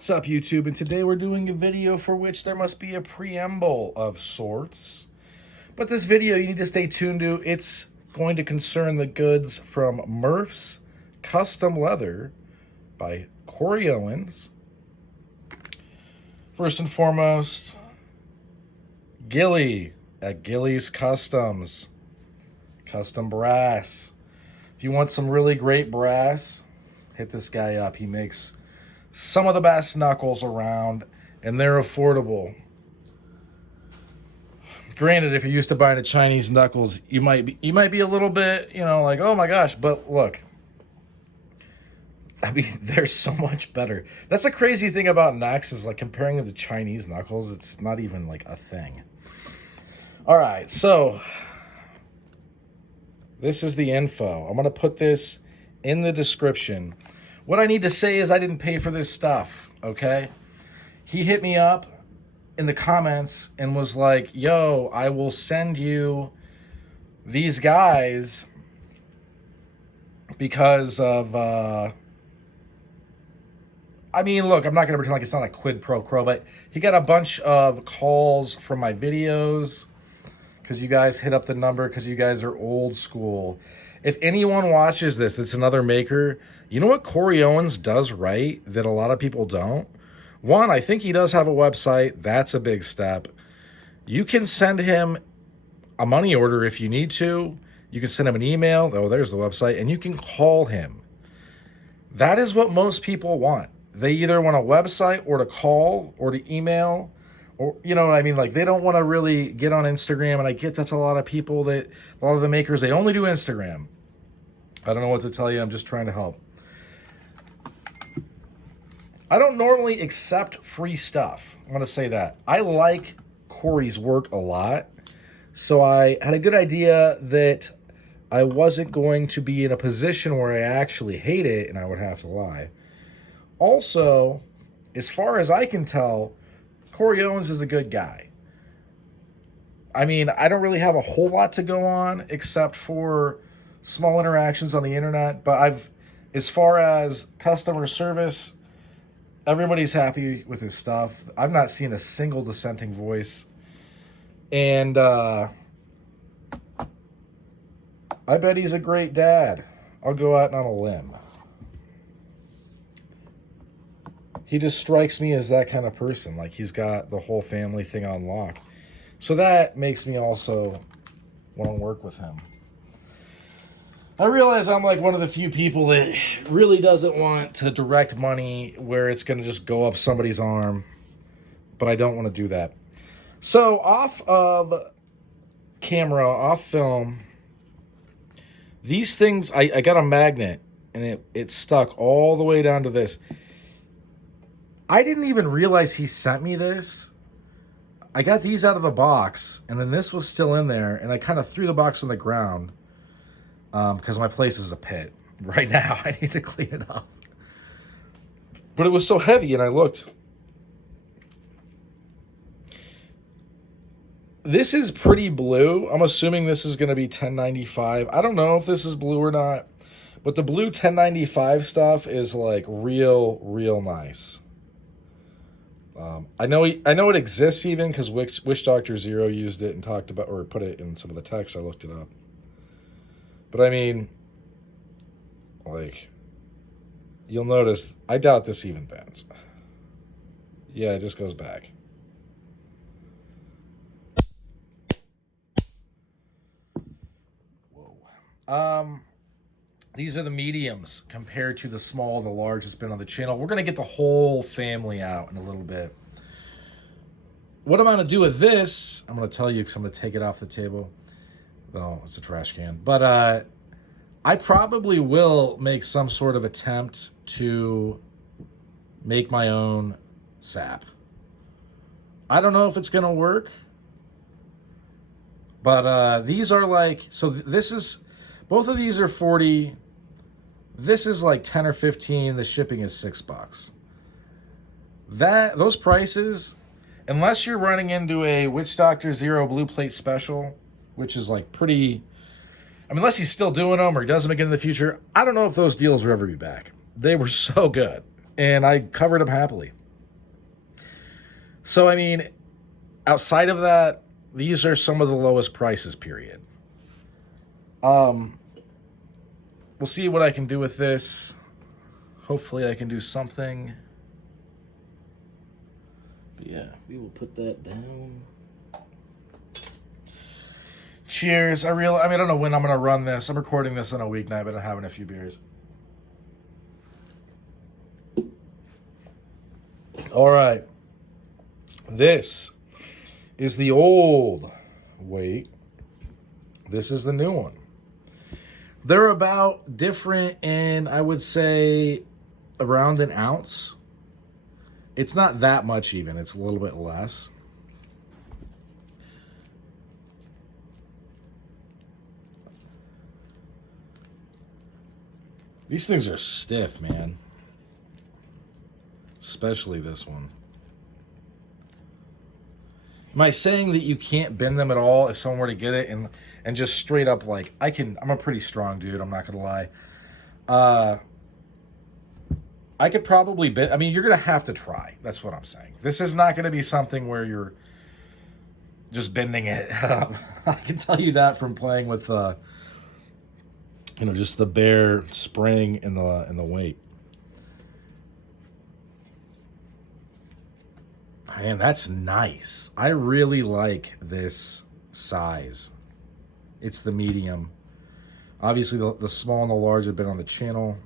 What's up, YouTube? And today we're doing a video for which there must be a preamble of sorts. But this video you need to stay tuned to. It's going to concern the goods from Murph's Custom Leather by Cory Owens. First and foremost, Gilly at Gilly's Customs. Custom brass. If you want some really great brass, hit this guy up. He makes some of the best knuckles around, and they're affordable. Granted, if you're used to buying the Chinese knuckles, you might be a little bit, like, oh my gosh, but look, I mean, they're so much better. That's the crazy thing about knucks is, like, comparing them to Chinese knuckles, it's not even like a thing. All right, so this is the info. I'm gonna put this in the description. What I need to say is I didn't pay for this stuff, okay? He hit me up in the comments and was like, yo, I will send you these guys because of, I mean, look, I'm not going to pretend like it's not a quid pro quo, but he got a bunch of calls from my videos because you guys hit up the number because you guys are old school. If anyone watches this, it's another maker. You know what Cory Owens does right that a lot of people don't? One, I think he does have a website. That's a big step. You can send him a money order if you need to. You can send him an email. Oh, there's the website. And you can call him. That is what most people want. They either want a website or to call or to email. Or, you know what I mean? Like, they don't want to really get on Instagram. And I get that's a lot of people a lot of the makers, they only do Instagram. I don't know what to tell you. I'm just trying to help. I don't normally accept free stuff. I'm going to say that. I like Cory's work a lot. So I had a good idea that I wasn't going to be in a position where I actually hate it and I would have to lie. Also, as far as I can tell, Cory Owens is a good guy. I mean, I don't really have a whole lot to go on except for small interactions on the internet, but as far as customer service, everybody's happy with his stuff. I've not seen a single dissenting voice. And I bet he's a great dad. I'll go out on a limb. He just strikes me as that kind of person. Like, he's got the whole family thing on lock. So that makes me also want to work with him. I realize I'm like one of the few people that really doesn't want to direct money where it's going to just go up somebody's arm. But I don't want to do that. So off of camera, off film, these things, I got a magnet and it stuck all the way down to this. I didn't even realize he sent me this. I got these out of the box, and then this was still in there, and I kind of threw the box on the ground because my place is a pit. Right now, I need to clean it up. But it was so heavy, and I looked. This is pretty blue. I'm assuming this is going to be 1095. I don't know if this is blue or not, but the blue 1095 stuff is like real nice. I know it exists even because Witch Doctor Zero used it and talked about or put it in some of the text. I looked it up. But I mean, like, you'll notice, I doubt this even bends. Yeah, it just goes back. Whoa. These are the mediums compared to the small, the large that's been on the channel. We're going to get the whole family out in a little bit. What I'm going to do with this, I'm going to tell you because I'm going to take it off the table. No, it's a trash can. But I probably will make some sort of attempt to make my own sap. I don't know if it's going to work. But these are like, so this is, both of these are 40. This is like 10 or 15. The shipping is $6. Those prices, unless you're running into a Witch Doctor Zero Blue Plate special, which is like pretty, I mean, unless he's still doing them or he does them again in the future, I don't know if those deals will ever be back. They were so good, and I covered them happily. So, I mean, outside of that, these are some of the lowest prices, period. We'll see what I can do with this. Hopefully I can do something. But yeah, we will put that down. Cheers. I don't know when I'm going to run this. I'm recording this on a weeknight, but I'm having a few beers. All right. This is the old weight. This is the new one. They're about different in, I would say, around an ounce. It's not that much even. It's a little bit less. These things are stiff, man. Especially this one. Am I saying that you can't bend them at all if someone were to get it and just straight up like, I'm a pretty strong dude, I'm not gonna lie. I could probably bend, I mean, you're gonna have to try. That's what I'm saying. This is not gonna be something where you're just bending it. I can tell you that from playing with just the bare spring and the weight. Man, that's nice. I really like this size. It's the medium. Obviously, the small and the large have been on the channel.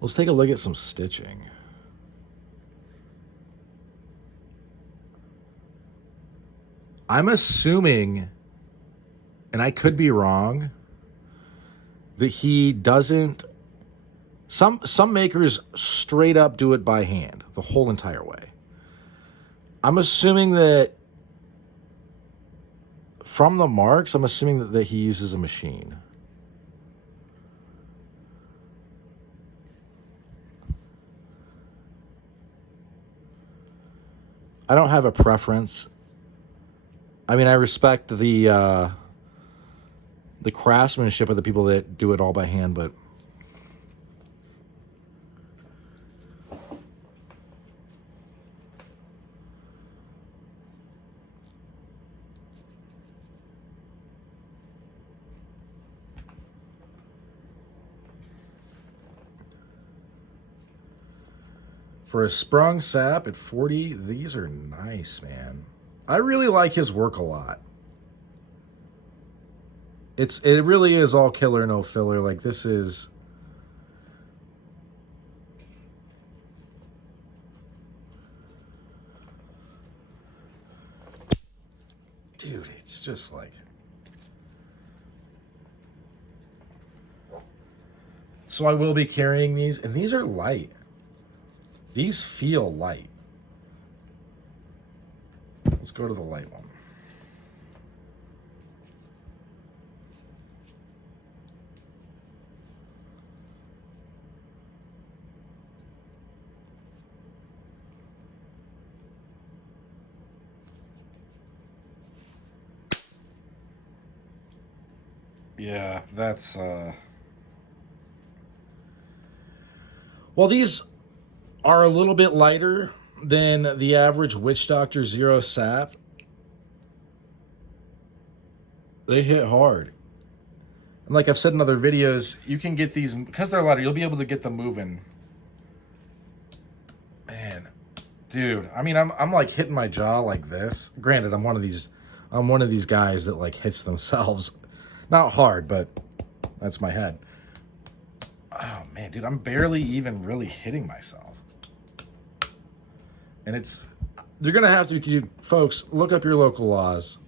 Let's take a look at some stitching. I'm assuming, and I could be wrong, that he doesn't. Some makers straight up do it by hand the whole entire way. I'm assuming that from the marks, I'm assuming that he uses a machine. I don't have a preference. I mean, I respect the craftsmanship of the people that do it all by hand, but for a Sprung Sap at 40, these are nice, man. I really like his work a lot. It really is all killer, no filler. Like, this is... Dude, it's just like... So I will be carrying these, and these are light. These feel light. Let's go to the light one. Yeah, that's well, these are a little bit lighter than the average Witch Doctor Zero Sap. They hit hard. And like I've said in other videos, you can get these, because they're lighter, you'll be able to get them moving. Man, dude, I mean, I'm like hitting my jaw like this. Granted, I'm one of these guys that like hits themselves. Not hard, but that's my head. Oh man, dude, I'm barely even really hitting myself. And you're gonna have to, folks, look up your local laws.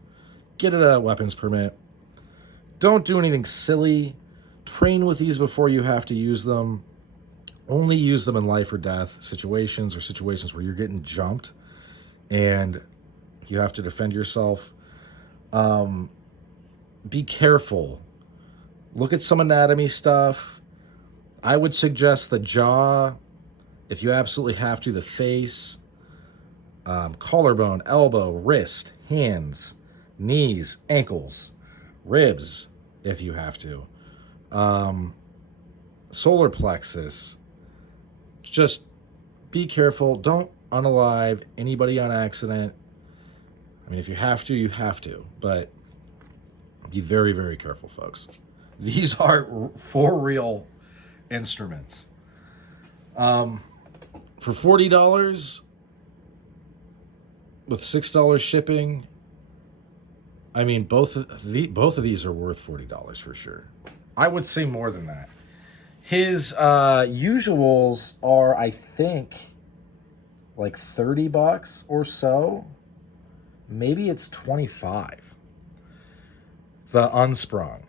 Get a weapons permit. Don't do anything silly. Train with these before you have to use them. Only use them in life or death situations, or situations where you're getting jumped and you have to defend yourself. Be careful. Look at some anatomy stuff. I would suggest the jaw, if you absolutely have to, the face, collarbone, elbow, wrist, hands, knees, ankles, ribs, if you have to, solar plexus. Just be careful. Don't unalive anybody on accident. I mean, if you have to, you have to, but be very, very careful, folks. These are for real instruments. For $40 with $6 shipping, I mean, both of these are worth $40 for sure. I would say more than that. His usuals are, I think, like $30 or so. Maybe it's 25. The unsprung.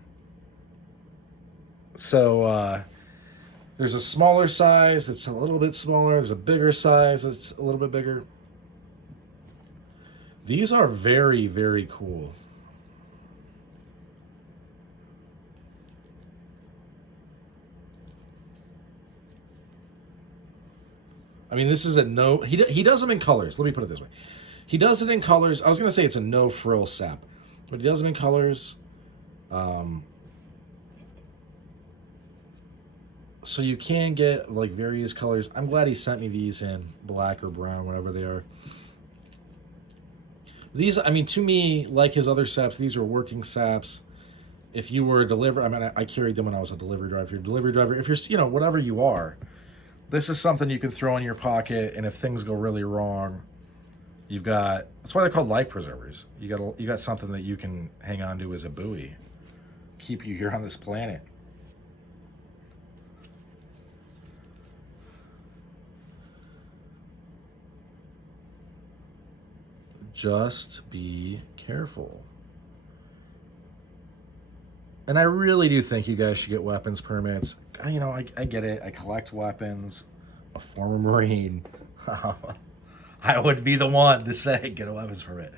So there's a smaller size that's a little bit smaller. There's a bigger size that's a little bit bigger. These are very, very cool. I mean, this is a no... He does them in colors. Let me put it this way. He does it in colors. I was going to say it's a no-frill sap, but he does them in colors. So you can get like various colors. I'm glad he sent me these in black or brown, whatever they are. These, I mean, to me, like his other saps, these are working saps. If you were a delivery, I mean, I carried them when I was a delivery driver. If you're a delivery driver, if you're, you know, whatever you are, this is something you can throw in your pocket, and if things go really wrong, you've got, that's why they're called life preservers. You got something that you can hang on to as a buoy, keep you here on this planet. Just be careful. And I really do think you guys should get weapons permits. You know, I get it. I collect weapons. A former Marine. I would be the one to say, get a weapons permit.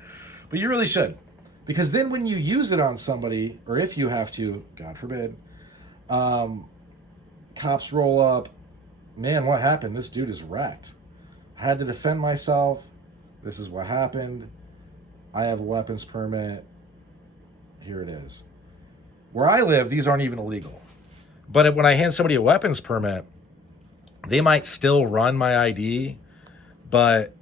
But you really should. Because then when you use it on somebody, or if you have to, God forbid, cops roll up. Man, what happened? This dude is wrecked. I had to defend myself. This is what happened. I have a weapons permit. Here it is. Where I live, these aren't even illegal. But when I hand somebody a weapons permit, they might still run my ID, but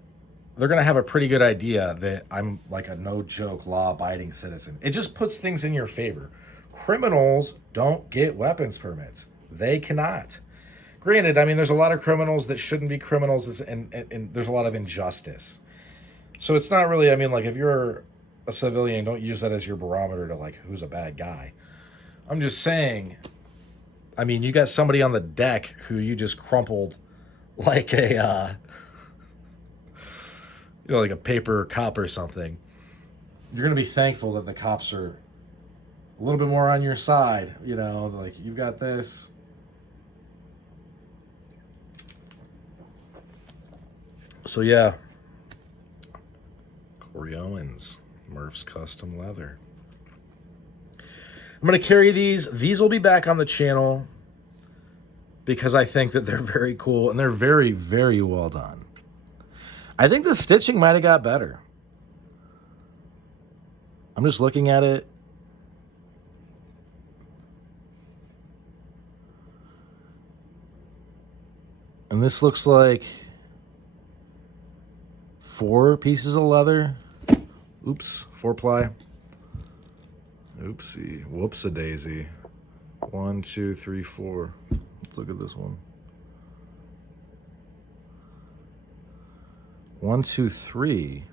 they're going to have a pretty good idea that I'm like a no-joke, law-abiding citizen. It just puts things in your favor. Criminals don't get weapons permits. They cannot. Granted, I mean, there's a lot of criminals that shouldn't be criminals, and there's a lot of injustice. So it's not really, I mean, like, if you're a civilian, don't use that as your barometer to, like, who's a bad guy. I'm just saying, I mean, you got somebody on the deck who you just crumpled like a, you know, like a paper cup or something. You're going to be thankful that the cops are a little bit more on your side. You know, like, you've got this. So, yeah. Cory Owens, Murph's Custom Leather. I'm going to carry these. These will be back on the channel because I think that they're very cool and they're very, very well done. I think the stitching might have got better. I'm just looking at it. And this looks like 4 pieces of leather. Oops, 4-ply. Oopsie, whoops-a-daisy. 1, 2, 3, 4. Let's look at this one. 1, 2, 3.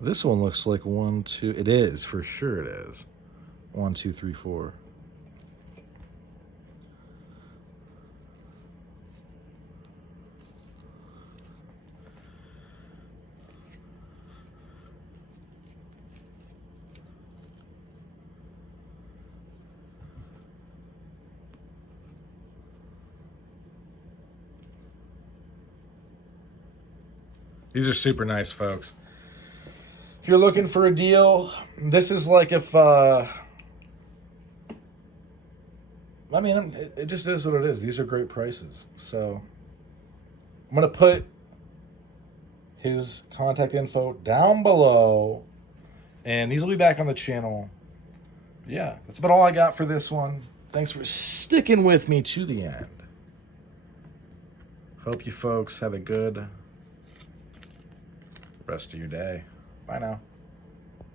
This one looks like 1, 2. It is, for sure it is. 1, 2, 3, 4. These are super nice, folks. If you're looking for a deal, this is like if, I mean, it just is what it is. These are great prices. So I'm going to put his contact info down below, and these will be back on the channel. But yeah, that's about all I got for this one. Thanks for sticking with me to the end. Hope you folks have a good rest of your day. Bye now.